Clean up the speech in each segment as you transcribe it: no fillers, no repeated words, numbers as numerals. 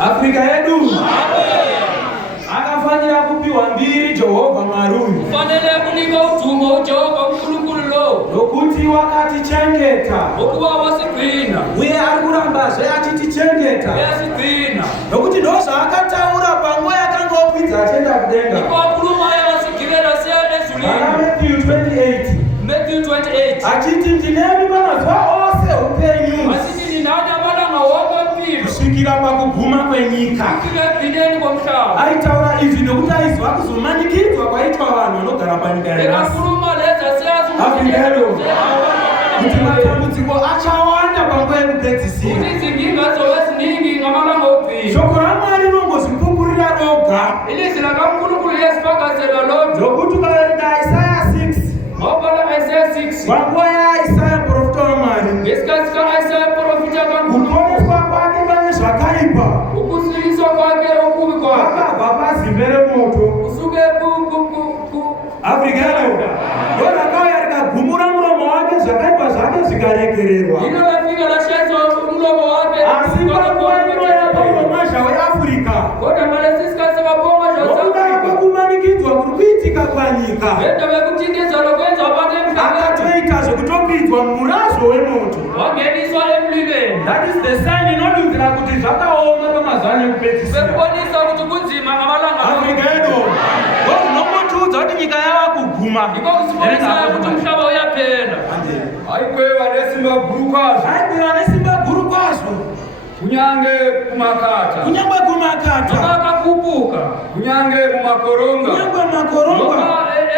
Afrika yedu. Akafanira kupiwa mbiri Jehovha Maruni. Kufanele kunika utumo Jehovha mkulukulu lo. Nokuti wakatichengeta. Okuwa wasigcina. Uye arikurambazve achitichengeta. Yasigcina. Nokuti ndozva akataura panguva yakanga okwidza achienda kudenga. Ikwapulumaya wasigirera siyane Matthew 28. Matthew 28. Achiti ndinemi pamazuva ose upenyu. Asiti ninanya malanga woko mpilo. Kusvikira pakuguma kwenyika. Kugumeni komhlaba. Aitaura izvi nokuti aizwa kuzomanikidzwa kwaitwa vanhu vanogara panyika yanhasi. Ekakhuluma leza siyazi Afrika kuti matambudziko achawanda panguva yekupedzisira. Kuti izinkinga zobe ziningi ngamalanga okuphinda. Shoko raMwari rinongozvipupurira roga. Ilizwi lakaNkulunkulu liyasifakazela lodwa. Nokuti ukaverenga Isaya 6. Mawubala Isaya 6. Panguva yaIsaya muprofita waMwari. Ngesikhathi ka-Isaya uprofita kaNkulunkulu. Kuponeswa kwake pane zvakaipa. Ukusiliswa kwake okubi kwake. Akabva pazimbe remoto. Usuke Afrika ndorakauya rikagumura muromo wake zvakaipa zvake zvikaregererwa. Ino lafika lashayisa mulomo wake. Asi panguva ino yapamazha weAfrica. Kodwa ngalesi sikhathi kapomazha Nokuda kwekumanikidzwa kuri kuitika panyika. Ngendaba yokutindizwa lokwenza abantu emhlabeni. Akatoita zvekutopidzwa murazvo wemoto. Wangeniswa emlilweni. That is the sign inodudzira kuti zvakaoma pamazuva ekupedzisira. Bekubonisa ukuthi kunzima ngamalanga. Afrika yedu ndozvinomotiudza kuti nyika yava kuguma. Ndiko kusibonisa ukuthi umhlaba uyaphela. Haikwewa nesimba guru kwazvo. Haikwewa nesimba guru kwazvo. Kunyange kumakata. Kunyangwe kumakata. Akakupuka. Kunyange mumakoronga. Kunyangwe mumakoronga.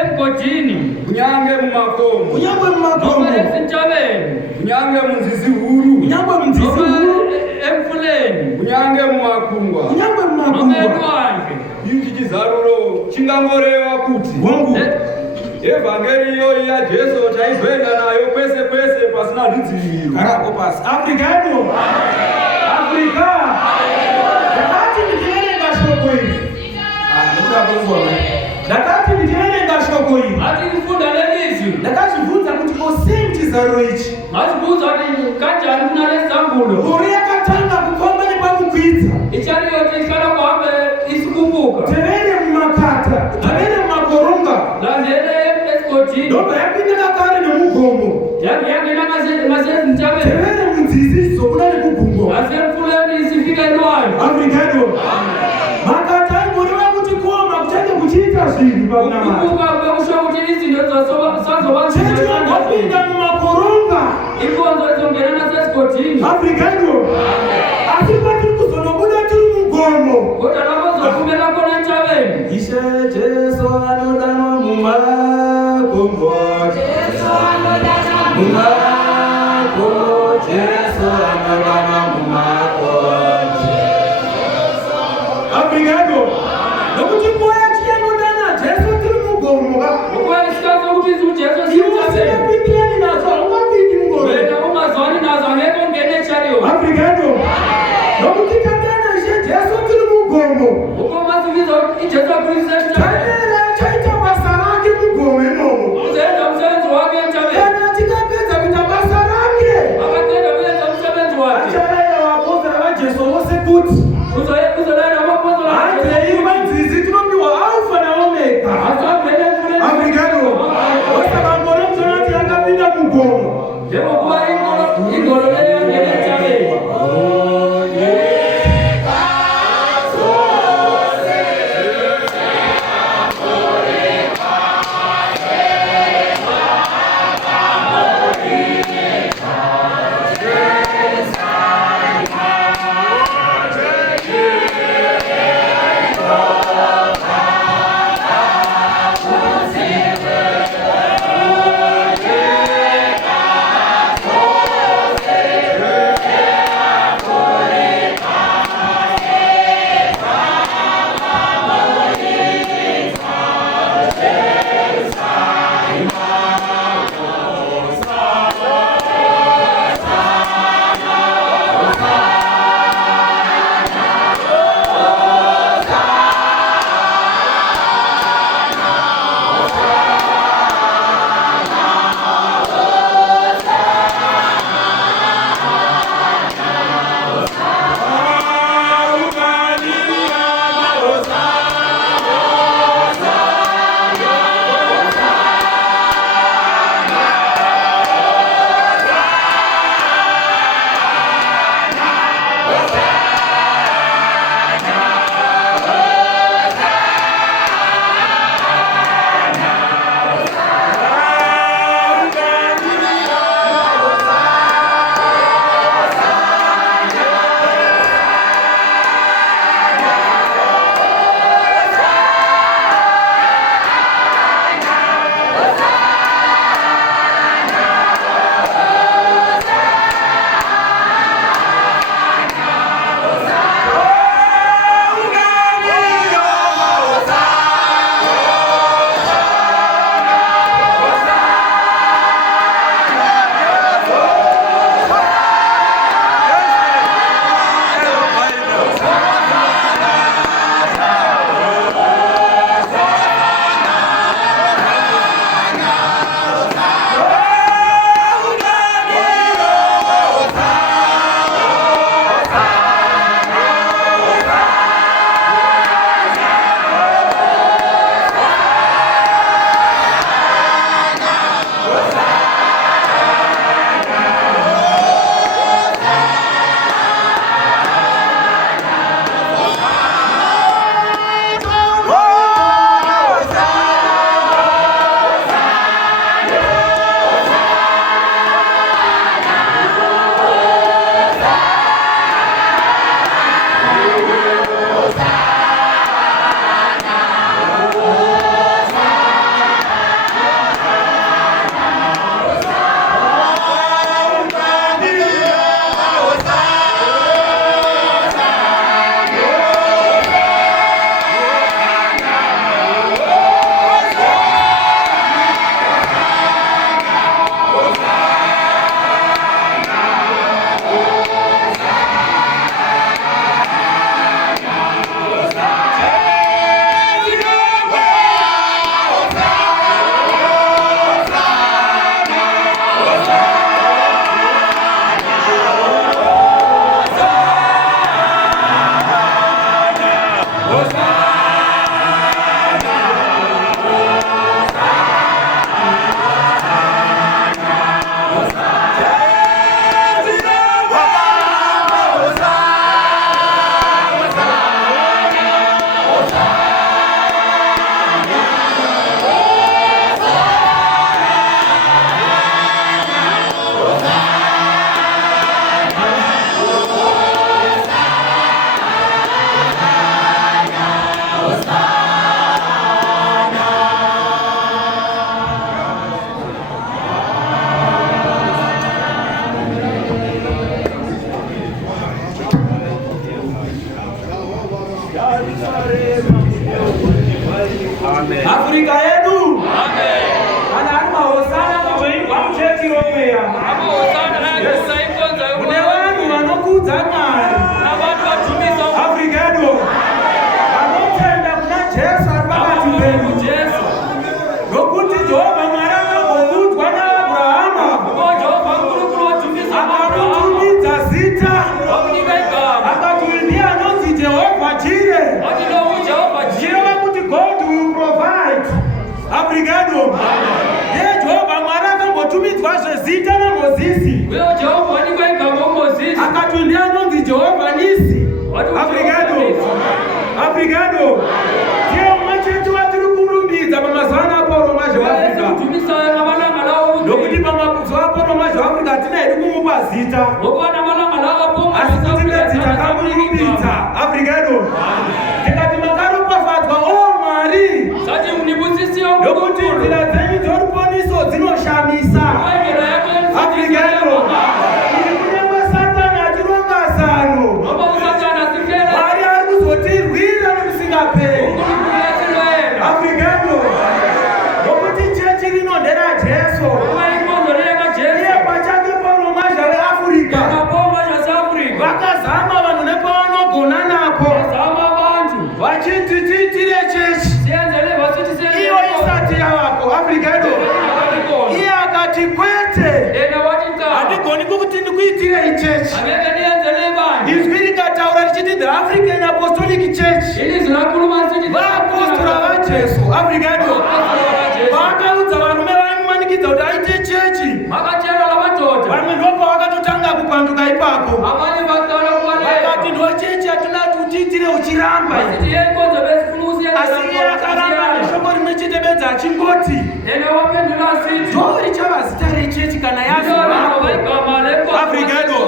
Emgodini. Kunyange mumakomo. Kunyangwe mumakomo. Ezintabeni. Kunyange munzizi huru. Kunyangwe munzizi huru. Emfuleni. Kunyange mumakungwa. Kunyangwe mumakungwa. Elwandle. Ichi chizaruro chingangoreva kuti Hongu. Evangeliyo yaJesu taizoenda nayo kwese kwese pasina rudziviro. Garako pasi. Afrika yedu. Afrika. Ndakati ndichiverenga shoko iri. Ndakati ndichiverenga shoko iri. Ati kufunda lelizwi. Ndakazvibvunza kuti osei chizaruro ichi. Mazibuzwa kuti kanjani kuna lezambulo. Uri yakatanga kukomba nepakukwidza. Icharioti ikala kuhambe isikupuka. Tevere mumakata. Tevere mumakoronga. Landele eskodini. Ndobva yapinda kakare nemugomo. Yangena ngasezintabeni. Tevere munzizi zvizobuda nekugungwa. Ngasemfuleni isifika elwandle. Afrika yedu. Makata aingoreva kuti koma kuchange kuchiita zvinhu pakunamata. Kupuka kwekusho kuti izinto zazova Chechi wangopinda mumakoronga. ikonzo izongena naseskodini. Afrika yedu. Asi kwatiri kuzonobuda tiri mugomo. Kodwa lakozopfumela kona ntabeni. Ishe Jesu anodanwa mumakombo. Jesu anodanwa mumakombo. Jesu anodanwa mumakombo. Afrika yedu. Nokuti nguva yatiyanodana Jesu tiri mugomo. Ukwenisikazo kuti izimujesu Iwo sinapindirani nazo haungapindi mugomo. wena ungazwani nazo angeke ungene chariyo. Afrika yedu. Nokuti tadana Ishe Jesu tiri mugomo. Ukomaziviza kuti ijesu akulisa ntabeni. Tanera chaita basa rake mugomo imomo. Uzenza msebenzi wake ntabeni. Kana tikapedza kuita basa rake. Akatenda kuyenza msebenzi wake. Acharayira vapostori vaJesu vose kuti Uzolayira amapostola ake. hanzei vanzizi tinopiwa Alfa naOmega. Azamene mfuleni. Afrika yedu. Vose vangore muzonati yakapinda mugomo. Njengokuba ingolo leyo ngene ntabeni. Afrika yedu. Kana ari mahosana kutoingwa muchechi romweya. Kune vanhu vanokudza Mwari. Afrika yedu. Vanotenda kuna Jesu ari pakati pedu. Nokuti Jehovha Mwari akambokudzwa naAbhurahama. Akamutumidza zita. Akati ndiye anonzi Jehovha Jireh. Jireh kuti God will provide. Afrika yedu. Jehovha Mwari akambotumidzwazve zita naMozisi. Akati ndiye anonzi Jehovha Nisi. Afrika yedu. Afrika yedu. Ndiye umwe chete watiri kurumbidza pamazuva aPauro mazveAfrica. Nokuti pamazuva aPauro mazveAfrica hatina hedu kumupa zita. Asi kuti nezita kamurumbidza. Afrika yedu. Tikati makaropafadzwa Mwari. Nokuti nzira dzenyu dzoruponiso dzinoshamisa. Afrika yedu. Kunyangwe Satani achironga zano. Mwari ari kuzotirwira nekusingaperi. Afrika yedu. Nokuti chechi rino nderaJesu. Iye pachake Pauro mazha veAfrica. Vakazama vanhu nepavanogona napo. Vachiti tiitire chechi. Iyo isati yavapo. Afrika yedu. Iye akati kwete. Handigoni kukuti ndikuitire ichechi. Izwi rikataura richiti the African Apostolic Church. VAAPOSTORA raJeso. Afrika yedu. Vakaudza varume vaimanikidza kuti aite chechi. Vamwe ndopa vakatotanga kupanduka ipapo. Vakati ndo chechi hatina kutiitire uchiramba. Asi iye akaramba neshoko rimwe chete bedza achingoti ndo richava zita rechechi kana yazivapo. Afrika yedu.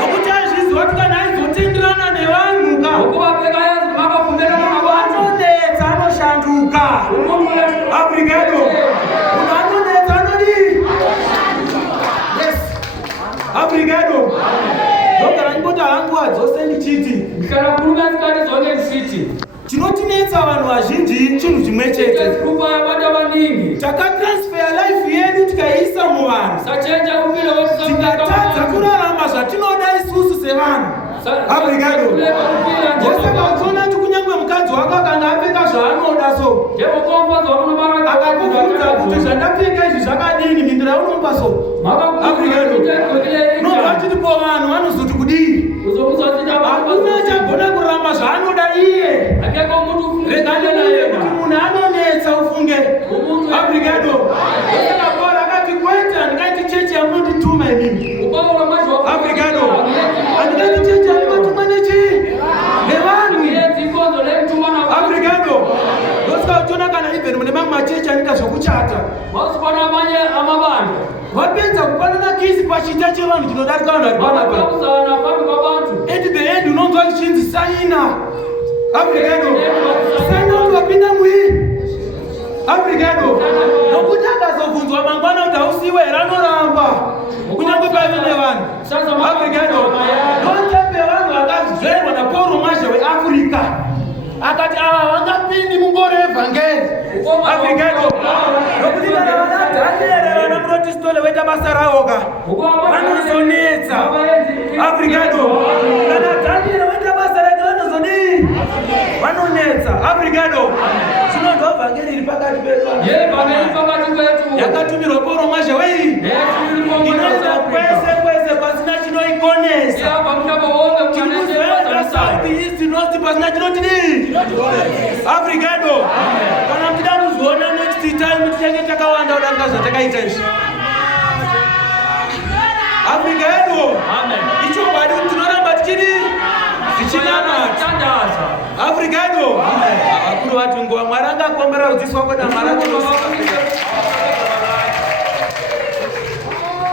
Nokuti aizviziva kuti kana aizotenderana nevanhuka anonetsa anoshanduka. Afrika yedu. Munhu anonetsa anodii? Yes. Afrika yedu. Ndogara ndipota hanguva dzose ndichiti chinotinetsa vanhu vazhinji chinhu chimwe chete. Takatransfer life yedu tikaiisa muvanhu. Tikatadza kurarama zvatinoda isusu sevanhu. Afrika yedu. Ndosaka uchiona kuti kunyangwe mukadzi wako akanga apfeka zvaanoda so akakuvudza kuti zvandapfeka izvi zvakadini, mhindura unomupa so. Afrika yedu. Nobva titi po vanhu vanozoti kudii? Hakuna chagona kuramba zvaanoda iye. Regane naye kuti munhu anonetsa ufunge. Afrika yedu. Saka Pauro akati kwete handingaiti chechi yamunondituma inini. Afrika yedu. Handingaiti chechi yandingatumwa nevanhu. Afrika yedu. Ndosaka uchiona kana even mune mamwe machechi anika zvokuchata. Vapedza kupanana kisi pachita chevanhu chinodarika vanhu vari panapa. At the end unonzwa chichinzi saina. Afrika yedu. Saina kuti wapinda muii. Afrika yedu. Nokuti akazobvunzwa mangwana kuti hausiwe here anoramba. Kunyangwe paive nevanhu. Afrika yedu. Ndotepe vanhu vakazverwa naPauro mazha veAfrica. Akati ava vangapindi mungoro evhangeri. Afrika yedu. Nokuti kana vanadhanieri vana protestole voita basa ravoka vanozonetsa. Afrika yedu. Kana Danieri voita basa rake vanozodii? Vanonetsa. Afrika yedu. Chinonzwa vhangeri iri pakati pedu. Yakatumirwa Pauro mazha wei. Inoza kwese pasina chinoikonesa. South East North pasina chinotidii? Afrika yedu. Kana mtida kuzoona next time tichenge takawanda kudarika zvatakaita izvi. Afrika yedu. Icho badi kuti tinoramba tichinamata. Afrika yedu. Akuru vati nguva Mwari angakombera kudzidziswa kweda Mwari.